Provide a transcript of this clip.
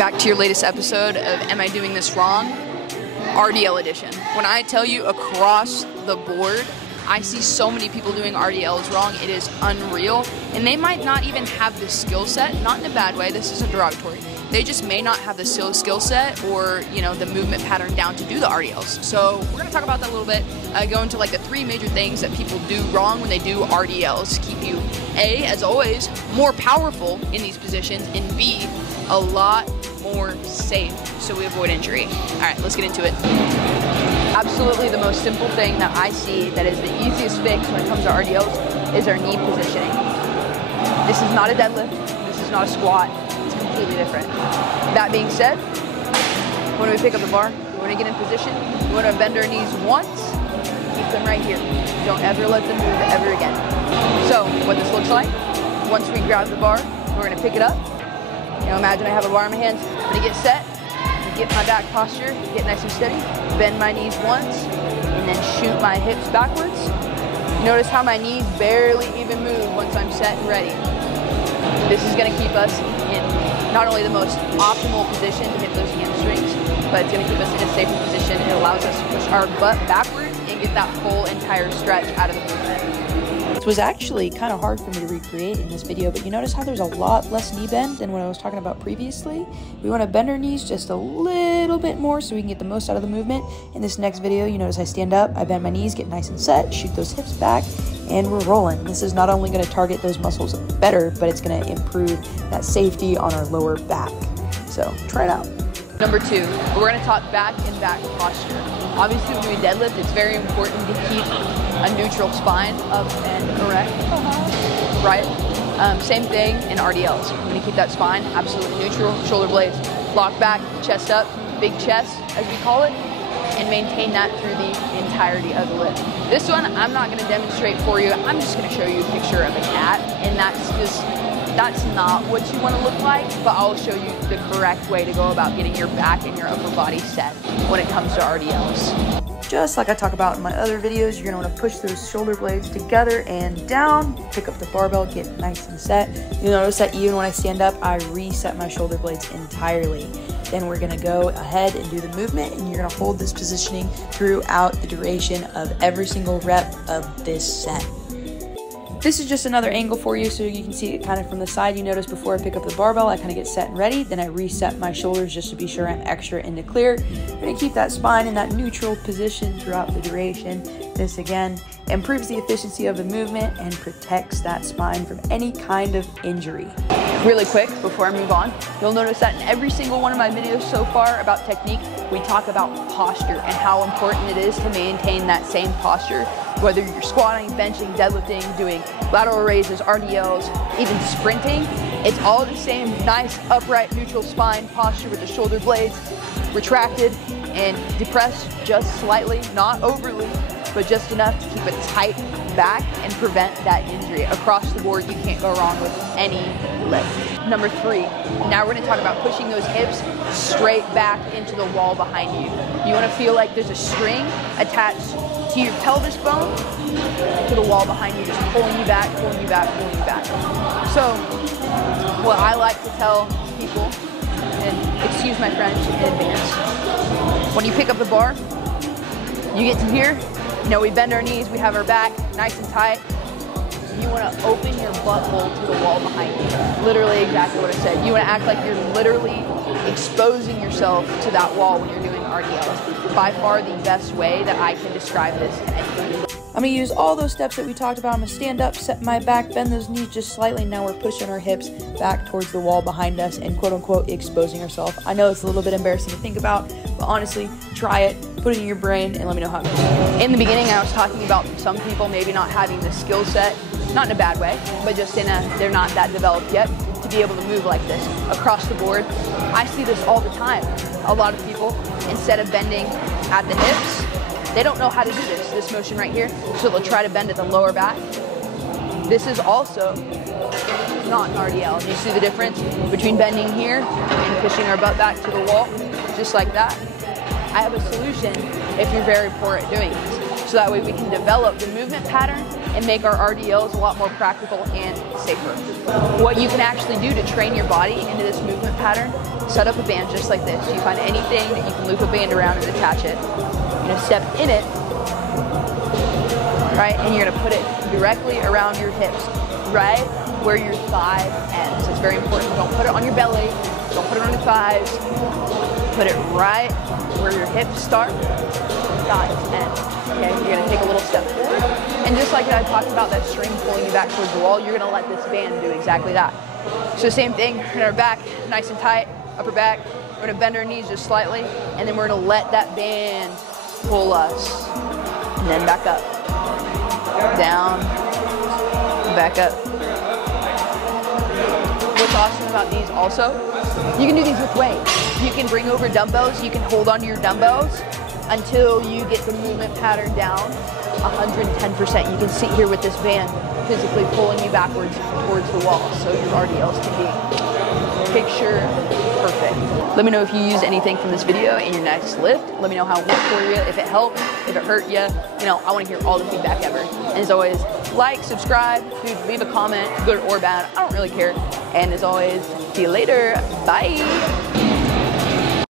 Back to your latest episode of Am I Doing This Wrong? RDL edition. When I tell you across the board, I see so many people doing RDLs wrong, it is unreal. And they might not even have the skill set, not in a bad way, this isn't derogatory. They just may not have the skill set or, you know, the movement pattern down to do the RDLs. So we're gonna talk about that a little bit, go into like the 3 major things that people do wrong when they do RDLs. Keep you, A, as always, more powerful in these positions, and B, a lot more safe so we avoid injury. All right, let's get into it. Absolutely the most simple thing that I see that is the easiest fix when it comes to RDLs is our knee positioning. This is not a deadlift, this is not a squat, it's completely different. That being said, when we pick up the bar, we want to get in position, we want to bend our knees once, keep them right here. Don't ever let them move ever again. So what this looks like, once we grab the bar, we're going to pick it up. You know, imagine I have a bar in my hands. I'm going to get set, get my back posture, get nice and steady, bend my knees once, and then shoot my hips backwards. Notice how my knees barely even move once I'm set and ready. This is going to keep us in not only the most optimal position to hit those hamstrings, but it's going to keep us in a safer position. It allows us to push our butt backwards and get that full entire stretch out of the movement. This was actually kind of hard for me to recreate in this video, but you notice how there's a lot less knee bend than what I was talking about previously. We want to bend our knees just a little bit more so we can get the most out of the movement. In this next video, you notice I stand up, I bend my knees, get nice and set, shoot those hips back, and we're rolling. This is not only going to target those muscles better, but it's going to improve that safety on our lower back. So try it out. Number 2, we're going to talk back and back posture. Obviously when we deadlift, it's very important to keep a neutral spine up and erect, right? Same thing in RDLs. We're going to keep that spine absolutely neutral, shoulder blades locked back, chest up, big chest as we call it, and maintain that through the entirety of the lift. This one I'm not going to demonstrate for you. I'm just going to show you a picture of a cat, and that's not what you want to look like, but I'll show you the correct way to go about getting your back and your upper body set when it comes to RDLs. Just like I talk about in my other videos, you're going to want to push those shoulder blades together and down, pick up the barbell, get nice and set. You'll notice that even when I stand up, I reset my shoulder blades entirely. Then we're going to go ahead and do the movement, and you're going to hold this positioning throughout the duration of every single rep of this set. This is just another angle for you so you can see it kind of from the side. You notice before I pick up the barbell, I kind of get set and ready. Then I reset my shoulders just to be sure I'm extra in the clear. I'm going to keep that spine in that neutral position throughout the duration. This again improves the efficiency of the movement and protects that spine from any kind of injury. Really quick, before I move on, you'll notice that in every single one of my videos so far about technique, we talk about posture and how important it is to maintain that same posture, whether you're squatting, benching, deadlifting, doing lateral raises, RDLs, even sprinting. It's all the same nice, upright, neutral spine posture with the shoulder blades retracted and depressed just slightly, not overly, but just enough to keep it tight back and prevent that injury. Across the board, you can't go wrong with any lift. Number 3, now we're going to talk about pushing those hips straight back into the wall behind you. You want to feel like there's a string attached to your pelvis bone to the wall behind you, just pulling you back, pulling you back, pulling you back. So what I like to tell people, and excuse my French in advance, when you pick up the bar, you get to here, you know, we bend our knees, we have our back nice and tight. You want to open your butthole to the wall behind you. Literally exactly what I said. You want to act like you're literally exposing yourself to that wall when you're doing RDLs. By far the best way that I can describe this to anybody. I'm going to use all those steps that we talked about. I'm going to stand up, set my back, bend those knees just slightly. Now we're pushing our hips back towards the wall behind us and quote-unquote exposing ourselves. I know it's a little bit embarrassing to think about, but honestly, try it, put it in your brain, and let me know how it goes. In the beginning, I was talking about some people maybe not having the skill set, not in a bad way, but just they're not that developed yet to be able to move like this across the board. I see this all the time. A lot of people, instead of bending at the hips, they don't know how to do this motion right here, so they'll try to bend at the lower back. This is also not an RDL. You see the difference between bending here and pushing our butt back to the wall, just like that? I have a solution if you're very poor at doing this. So that way we can develop the movement pattern and make our RDLs a lot more practical and safer. What you can actually do to train your body into this movement pattern, set up a band just like this. You find anything that you can loop a band around and attach it. You're gonna step in it, right? And you're gonna put it directly around your hips, right where your thigh ends. It's very important. Don't put it on your belly, don't put it on your thighs. Put it right where your hips start, thighs end. Okay, you're gonna take a little step forward. And just like I talked about that string pulling you back towards the wall, you're gonna let this band do exactly that. So same thing, we're gonna our back nice and tight, upper back. We're gonna bend our knees just slightly, and then we're gonna let that band pull us. And then back up, down, back up. What's awesome about these also, you can do these with weights. You can bring over dumbbells, you can hold onto your dumbbells until you get the movement pattern down 110%. You can sit here with this band physically pulling you backwards towards the wall, so your RDLs can be picture perfect. Let me know if you used anything from this video in your next lift. Let me know how it went for you, if it helped, if it hurt you. You know, I want to hear all the feedback ever. And as always, like, subscribe, dude, leave a comment, good or bad, I don't really care. And as always, see you later, bye.